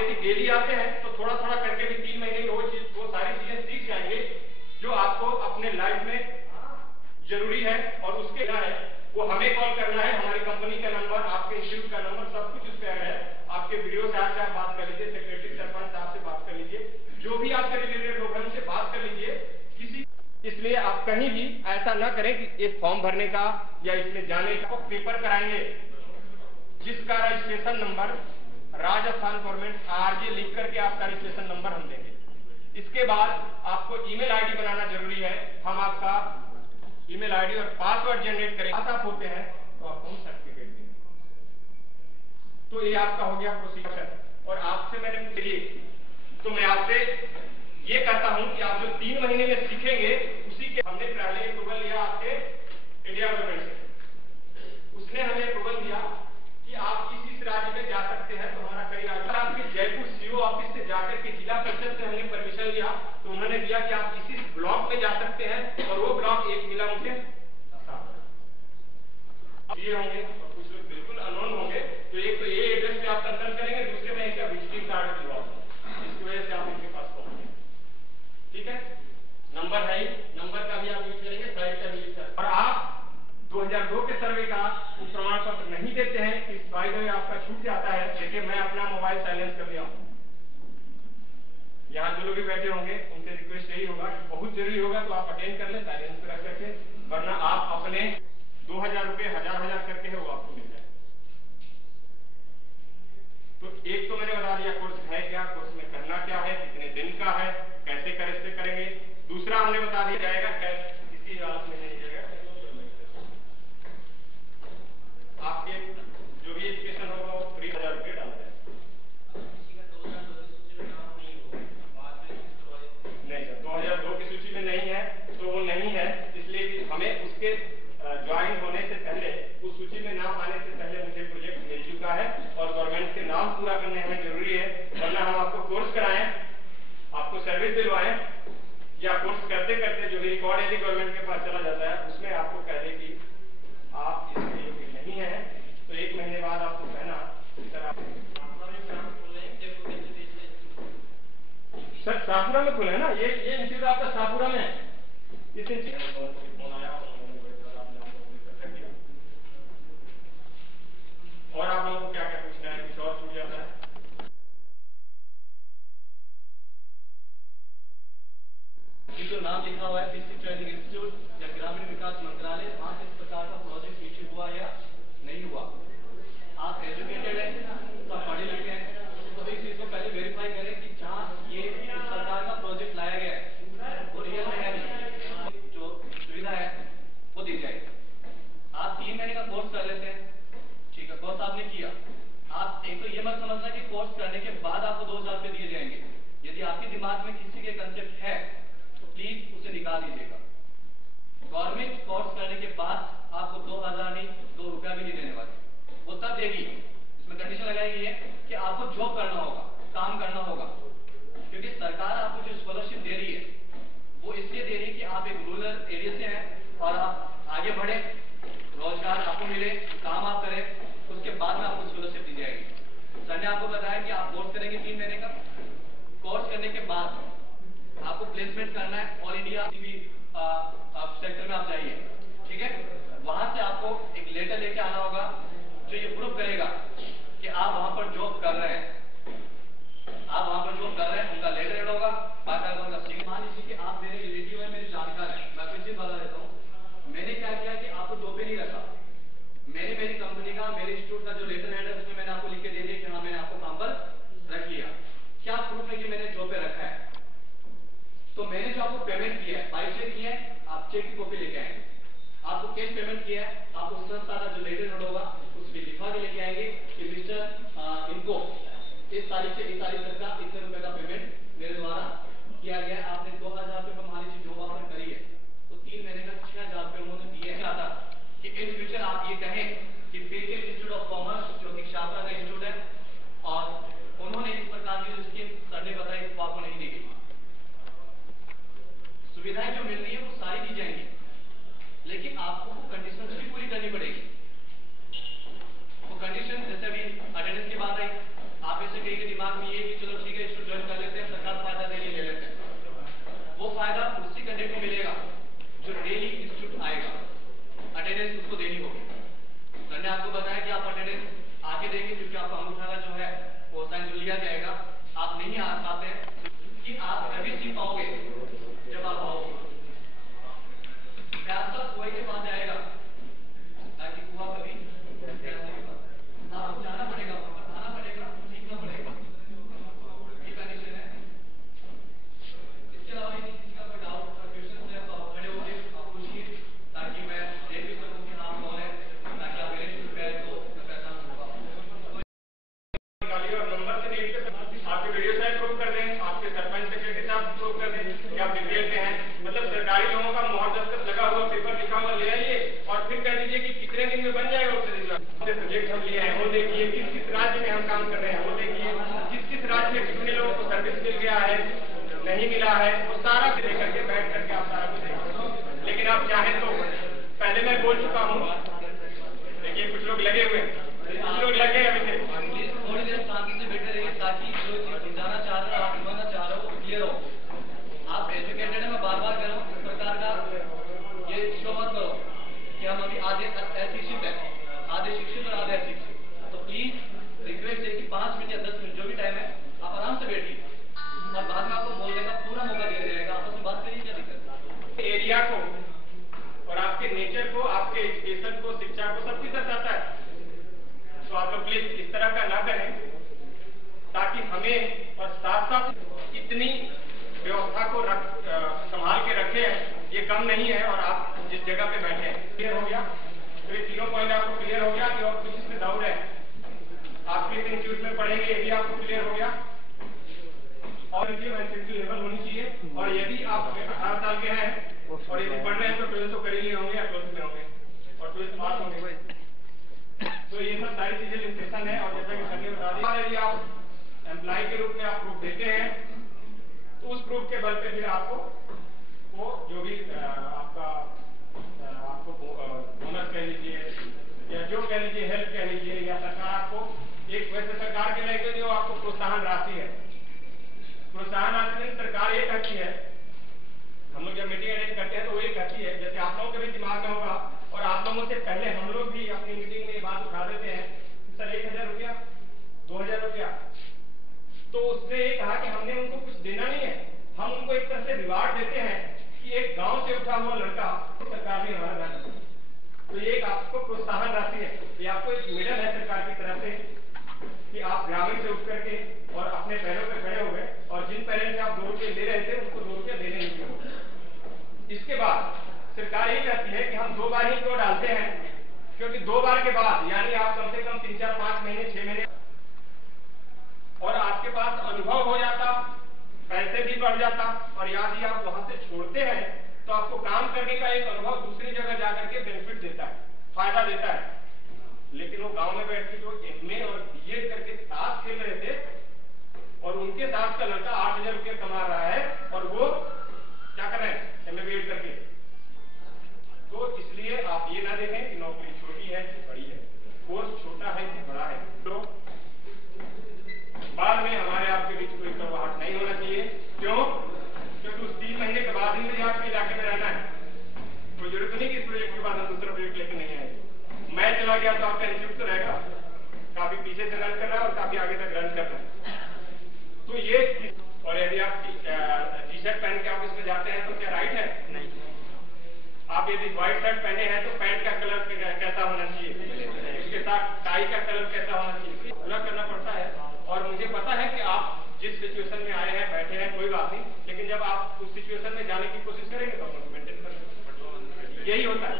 यदि डेली आते हैं तो थोड़ा थोड़ा करके भी 3 महीने में वो सारी चीजें सीख जाएंगे जो आपको अपने लाइफ में जरूरी है। और उसके क्या है वो हमें कॉल करना है, हमारी कंपनी का नंबर, आपके इंस्टीट्यूट का नंबर, सब कुछ उस पर ऐड है। आपके वीडियो से आपसे आप बात कर लीजिए, सेक्रेटरी सरपंच साहब से बात कर लीजिए, जो भी आपके रिलेटेड लोग हैं उनसे बात कर लीजिए किसी। इसलिए आप कहीं भी ऐसा ना करें कि एक फॉर्म भरने का या इसमें जाने का पेपर कराएंगे जिसका registration number Rajasthan government RJ लिख करके आपका रजिस्ट्रेशन नंबर हम देंगे। इसके बाद आपको ईमेल आईडी बनाना जरूरी है, हम आपका ईमेल आईडी और पासवर्ड जनरेट करेंगे। आप होते हैं तो आपको हम सर्टिफिकेट देंगे। तो ये आपका हो गया प्रोसीजर। और आपसे मैंने पूछिए तो मैं आपसे ये कहता हूं कि आप जो 3 महीने में सीखेंगे उसी के हमने पहले अप्रूवल लिया आपके इंडिया गवर्नमेंट से, उसने हमें अप्रूवल दिया कि आप किस राज्य में जा सकते हैं। तो हमारा कई राज्य, आपके जयपुर सीओ ऑफिस से जाकर के जिला परिषद से हमने परमिशन लिया तो उन्होंने दिया कि आप इसी ब्लॉक में जा सकते हैं। और वो ब्लॉक एक मिला मुझे ये होंगे और कुछ लोग बिल्कुल अननोन होंगे। तो एक तो ये एड्रेस पे आप कंसल्ट करेंगे, दूसरे में एक विजिटिंग कार्ड दिलवाऊंगा, इसकी वजह से आप इनके पास पहुंचे। ठीक है, नंबर है, नंबर का भी आप यूज करेंगे, साइट का भी यूज करेंगे। और आप 2002 के सर्वे का प्रमाण पत्र नहीं देते हैं, इस बाय द वे आपका छूट जाता है। देखिए मैं अपना मोबाइल साइलेंस कर लिया हूं। यहाँ जो लोग भी बैठे होंगे उनसे रिक्वेस्ट यही होगा कि बहुत जरूरी होगा तो आप अटेंड कर ले साइलेंस पे रख करके, वरना आप अपने 2000 रुपए 1000 करके है वो आपको मिल जाए। तो एक तो मैंने बता दिया कोर्स है क्या, कोर्स में करना क्या है, कितने दिन का है, कैसे कैसे करेंगे। दूसरा हमने बता दिया जाएगा किसी हालत में नहीं जाएगा, आपके जो भी एजुकेशन होगा वो फ्री 1000 रुपये डाल जाएगा। नहीं सर, 2002 की सूची में नहीं है तो वो नहीं है, इसलिए कि हमें उसके ज्वाइन होने से पहले, उस सूची में नाम आने से पहले मुझे प्रोजेक्ट मिल चुका है और गवर्नमेंट के नाम पूरा करने हमें जरूरी है। वरना हम आपको कोर्स कराएं, आपको सर्विस दिलवाएं या कोर्स करते करते जो भी रिकॉर्ड यदि गवर्नमेंट के पास चला जाता है उसमें आपको कह दे कि आप इसमें योग्य नहीं है, तो 1 महीने बाद आपको कहना सर शाहपुरा में खुला है ना, ये इंस्टीट्यूट आपका शाहपुरा में है। इस इंस्टीट्यूट और आप लोगों को क्या क्या पूछना है, कुछ और छूट जाता है? जो नाम लिखा हुआ है बेसिक ट्रेनिंग इंस्टीट्यूट या ग्रामीण विकास मंत्रालय, वहां से इस प्रकार का प्रोजेक्ट इश्यू हुआ या नहीं हुआ। आप एजुकेटेड हैं, सब पढ़े लिखे हैं, तो इस चीज को पहले वेरीफाई करें कि जहाँ ये इस प्रकार का प्रोजेक्ट लाया गया है वो रियल में है नहीं, जो सुविधा है वो दी जाएगी। आप 3 महीने का कोर्स कर लेते हैं, ठीक है, कोर्स आपने किया। आप एक तो ये मत समझना कि कोर्स करने के बाद आपको 2000 रुपये दिए जाएंगे। यदि आपके दिमाग में किसी के कंसेप्ट है तो प्लीज उसे निकाल दीजिएगा। गवर्नमेंट कोर्स करने के बाद आपको 2000 नहीं, 2 रुपया भी नहीं देने वाली, वो तब देगी। इसमें कंडीशन लगाई गई है कि आपको जॉब करना होगा, काम करना होगा, क्योंकि सरकार आपको जो स्कॉलरशिप दे रही है वो इसलिए दे रही है कि आप एक रूरल एरिया से हैं और आप आगे बढ़े, रोजगार आपको मिले, काम आप करें, उसके बाद में आपको स्कॉलरशिप दी जाएगी। सर ने आपको बताया कि आप कोर्स करेंगे 3 महीने का, कोर्स करने के बाद आपको प्लेसमेंट करना है ऑल इंडिया भी सेक्टर में आप जाइए, ठीक है। वहां से आपको एक लेटर लेके आना होगा जो ये प्रूफ करेगा कि आप वहां पर जॉब कर रहे हैं, आप वहां पर जॉब कर रहे हैं, उनका लेटर होगा, बाकायदा उनका सिग्नेचर। मान लीजिए कि आप मेरे रिलेटिव है, मेरे जानकार है, मैं कोई चीज बता देता हूँ, मैंने क्या किया कि आपको जॉब पे नहीं रखा, मैंने मेरी कंपनी का, मेरे इंस्टीट्यूट का जो लेटर हेड है उसमें मैंने आपको लिख के दे दिया कि हाँ मैंने आपको काम पर रख लिया। क्या प्रूफ है कि मैंने जॉब पे रखा है? तो मैंने जो आपको पेमेंट किया है, 22 चेक किया है, आप चेक की कॉपी लेके आएंगे। आपको कैश पेमेंट किया है, आप उस संस्था का जो लेटर हेड होगा उसमें लिखवा के लेके आएंगे कि मिस्टर इनको इस तारीख से इस तारीख तक का इतने रुपए का पेमेंट मेरे द्वारा किया गया। आपने 2000 रुपये मान लीजिए जॉब ऑफर करी है तो 3 महीने का 6000 रुपये उन्होंने दिए। चाहता कि इन फ्यूचर आप ये कहें कि पीके इंस्टीट्यूट ऑफ कॉमर्स जो कि शाहपुरा का इंस्टीट्यूट है और उन्होंने इस प्रकार की जो स्कीम सर ने बताई वो आपको नहीं दी गई। सुविधाएं जो मिल रही है वो सारी दी जाएंगी, लेकिन आपको वो कंडीशंस भी पूरी करनी पड़ेगी। वो कंडीशन जैसे अभी अटेंडेंस की बात आई, आप ऐसे कहीं के दिमाग में ये है कि चलो ठीक है इंस्टीट्यूट ज्वाइन कर लेते हैं, सरकार फायदा दे ले लेते हैं। वो फायदा उसी कैंडिडेट को मिलेगा जो डेली इंस्टीट्यूट आएगा, अटेंडेंस उसको देनी होगी। सर ने आपको बताया कि आप अटेंडेंस आगे देंगे क्योंकि आपका अंगूठा का जो है वो साइन जो लिया जाएगा। आप नहीं आ पाते हैं कि आप तभी सीख पाओगे जब आप आओगे। फैसला कोई के पास जाएगा ताकि हुआ कभी फैसले के पास आपको जाना पड़ेगा, बताना पड़ेगा, सीखना पड़ेगा। ये कंडीशन है। इसके अलावा यदि किसी का कोई डाउट और क्वेश्चन है तो आप खड़े होकर आप पूछिए ताकि मैं देख भी सकूं कि हाँ कौन है, ताकि आप मेरे शुरू पे तो मैं पहचान होगा। निकालिए और नंबर से देख के आपके वीडियो साइड प्रूव कर दें, आपके सरपंच सेक्रेटरी साहब प्रूव कर दें कि आप डिटेल पे हैं। मतलब सरकारी लोगों का मोहर दस्तखत लगा हुआ पेपर लिखा हुआ ले आइए और फिर कह दीजिए कि कितने दिन में बन जाएगा उससे प्रोजेक्ट हम लिए हैं, वो देखिए किस किस राज्य में हम काम कर रहे हैं, वो देखिए किस किस राज्य में कितने लोगों को सर्विस मिल गया है, नहीं मिला है, वो सारा लेकर के बैठ करके आप सारा कुछ देखिए। लेकिन आप चाहें तो पहले मैं बोल चुका हूँ, देखिए कुछ लोग लगे हुए हैं, कुछ लोग लगे अभी से थोड़ी देर शांति से बैठे रहिए ताकि जो चीज समझाना चाह रहे हो, आप समझना चाह रहे हो वो क्लियर हो। आप एजुकेटेड है, मैं बार बार कह रहा हूँ, इस प्रकार का ये शो मत करो कि हम अभी आधे अशिक्षित है, आधे शिक्षित और आधे अशिक्षित। तो प्लीज रिक्वेस्ट है कि 5 मिनट या 10 मिनट जो भी टाइम है आप आराम से बैठिए और बाद में आपको बोलने का पूरा मौका दिया जाएगा। आपस में बात करिए, क्या दिक्कत है। एरिया को और आपके नेचर को, आपके एजुकेशन को, शिक्षा को सब कुछ दर्शाता है। तो आप लोग प्लीज इस तरह का ना करें ताकि हमें और साथ साथ इतनी व्यवस्था को संभाल के रखे हैं, ये कम नहीं है। और आप जिस जगह पे बैठे हैं क्लियर हो गया, तो ये तीनों पॉइंट आपको क्लियर हो गया कि और कुछ इसमें डाउट है आप किस इंस्टीट्यूट में पढ़ेंगे ये भी आपको क्लियर हो गया। और मैच्योरिटी लेवल होनी चाहिए। और यदि आप 18 साल के हैं और यदि पढ़ रहे हैं तो 12th तो कर ही लिए होंगे या 12th में होंगे और 12th पास होंगे। तो ये सब सारी चीजें लिमिटेशन है। और जैसा कि सर ने बता दिया, यदि आप एम्प्लॉय के रूप में आप प्रूफ देते हैं तो उस प्रूफ के बल पे फिर आपको वो जो भी आपको बोनस कह लीजिए या जो कह लीजिए, हेल्प कह लीजिए, या सरकार आपको एक वैसे सरकार के लेके जो आपको प्रोत्साहन राशि है, प्रोत्साहन राशि में सरकार ये कहती है, हम लोग जब मीटिंग अरेंज करते हैं तो वो ये कहती है, जैसे आप लोगों के भी दिमाग में होगा और आप लोगों से पहले हम लोग भी अपनी मीटिंग में ये बात उठा देते हैं, सर 1000 रुपया 2000 रुपया, तो उसने ये कहा कि हमने उनको कुछ देना नहीं है, हम उनको एक तरह से रिवार्ड देते हैं कि एक गांव से उठा हुआ लड़का सरकार ने हमारा घर, तो ये एक आपको प्रोत्साहन राशि है। ये आपको एक मेडल है सरकार की तरफ से कि आप ग्रामीण से उठ करके और अपने पैरों पे खड़े हो गए और जिन पेरेंट्स से आप 2 रुपये ले रहे थे उनको 2 रुपये देने नहीं हो। इसके बाद सरकार ये कहती है कि हम 2 बार ही क्यों डालते हैं, क्योंकि 2 बार के बाद यानी आप कम से कम 3, 4, 5 महीने 6 महीने और आपके पास अनुभव हो जाता, पैसे भी बढ़ जाता। और यदि आप वहां से छोड़ते हैं तो आपको काम करने का एक अनुभव दूसरी जगह जाकर के बेनिफिट देता है, फायदा देता है। लेकिन वो गांव में बैठ के जो MA और BA करके ताश खेल रहे थे और उनके साथ का लड़का 8000 रुपये कमा रहा है और वो क्या कर रहे हैं MA BEd करके। तो इसलिए आप ये ना देखें कि नौकरी छोटी है कि बड़ी है, कोर्स छोटा है कि बड़ा है। तो बाद में हमारे आपके बीच कोई कड़वाहट नहीं होना चाहिए। क्यों? क्योंकि उस 3 महीने के बाद ही मुझे आपके इलाके में रहना है। कोई जरूरत नहीं कि इस प्रोजेक्ट के बाद हम दूसरा प्रोजेक्ट लेके नहीं आए। मैं चला गया तो आपका इंस्टीट्यूट तो रहेगा, काफी पीछे से रन कर रहा है और काफी आगे तक रन कर रहा है। तो ये, और यदि आप टी-शर्ट पहन के आप इसमें जाते हैं तो क्या राइट है? नहीं। आप यदि व्हाइट शर्ट पहने हैं तो पैंट का कलर कैसा होना चाहिए, उसके साथ टाई का कलर कैसा होना चाहिए, पूरा करना पड़ता है। और मुझे पता है कि आप जिस सिचुएशन में आए हैं, बैठे हैं, कोई बात नहीं, लेकिन जब आप उस सिचुएशन में जाने की कोशिश करेंगे तो आप मेंटेन करेंगे, यही होता है।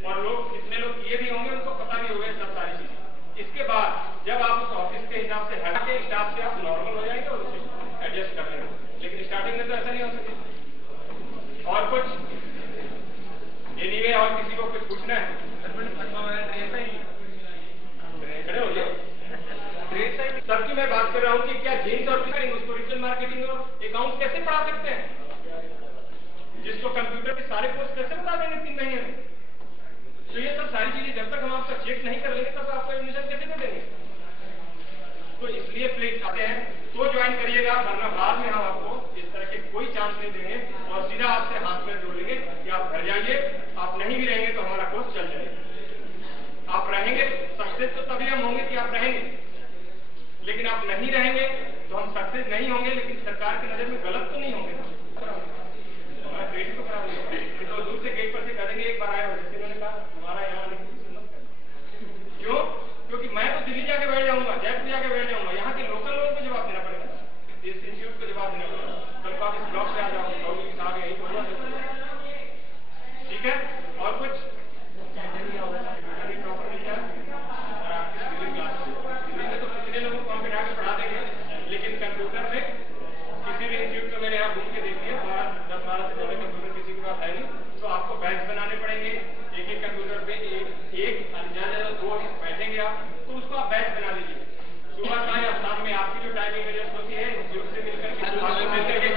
और लोग, कितने लोग ये भी होंगे उनको पता भी होगा सब सारी चीजें। इसके बाद जब आप उस ऑफिस के हिसाब से हटा के स्टाफ से आप नॉर्मल हो जाएंगे और उसे एडजस्ट कर लेंगे। लेकिन स्टार्टिंग में तो ऐसा नहीं हो सके। और कुछ एनीवे, और किसी को कुछ पूछना है? खड़े हो जाओ। सर की मैं बात कर रहा हूँ कि क्या जीन्स और उसको डिजिटल मार्केटिंग और अकाउंट कैसे पढ़ा सकते हैं, जिसको कंप्यूटर के सारे कोर्स कैसे बता देंगे 3 महीने में? तो ये सब सारी चीजें जब तक हम आपका चेक नहीं कर लेंगे तब आपको एडमिशन कैसे दे देंगे? तो इसलिए प्लीज आते हैं तो ज्वाइन करिएगा, वरना बाद में हम आपको इस तरह के कोई चांस नहीं देंगे और सीधा आपसे हाथ में जोड़ लेंगे कि आप घर जाइए। आप नहीं भी रहेंगे तो हमारा कोर्स चल जाएगा। आप रहेंगे, सक्सेस तो तभी हम होंगे कि आप रहेंगे, लेकिन आप नहीं रहेंगे तो हम सक्सेस नहीं होंगे, लेकिन सरकार की नजर में गलत तो नहीं होंगे। हमारा क्रेडिट तो खराब होगा। तो दूर से गेट पर से करेंगे एक बार आए हो, जैसे उन्होंने कहा हमारा यहाँ आने की कोशिश मत करना। क्यों? क्योंकि मैं तो दिल्ली जाके बैठ जाऊंगा, जयपुर जाके बैठ जाऊंगा, यहाँ के लोकल लोगों को जवाब देना पड़ेगा, इस इंस्टीट्यूट को जवाब देना पड़ेगा। कल को आप इस ब्लॉक से आ जाओगे, कहोगे साहब यही तो हुआ। ठीक है? और कुछ प्रॉपर नहीं है और आपकी स्किलिंग क्लास में तो कितने लोगों को हम बिठा के पढ़ा देंगे, लेकिन कंप्यूटर में किसी भी इंस्टीट्यूट में मैंने यहाँ घूम के देखी है, 10-12 से ज्यादा कंप्यूटर किसी के पास है नहीं, तो आपको बैंच बनाने पड़ेंगे। एक एक कंप्यूटर पे एक ज्यादा 2 बैठेंगे आप, तो उसको आप बैंच बना लीजिए। सुबह का या शाम में आपकी जो टाइमिंग एडजस्ट होती है, इंस्टीट्यूट से मिलकर के